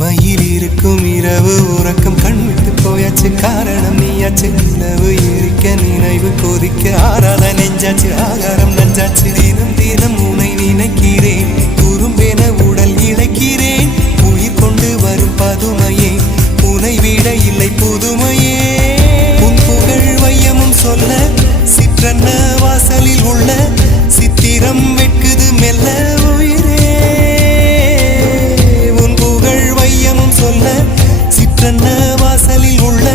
இமையில் இருக்கும் இரவு உறக்கம் கண் விட்டு போயாச்சு காரணம் நீயாச்சு நிலவு எரிக்க நினைவு கொதிக்க ஆறாத நெஞ்சாச்சு ஆகாரம் நஞ்சாச்சு தினம் தினம் உனை நினைக்கிறேன் குறும்பென உடல் இழைக்கிறேன் உயிர் கொண்டு வரும் பதுமையே உனை விட இல்லை புதுமையே உன் புகழ் வையமும் சொல்ல சிற்றன்ன வாசலில் உள்ள சித்திரம் வெட்குது மெல்ல உயிரே உன் புகழ் வையமும் சொல்ல சிற்றன்ன வாசலில் உள்ள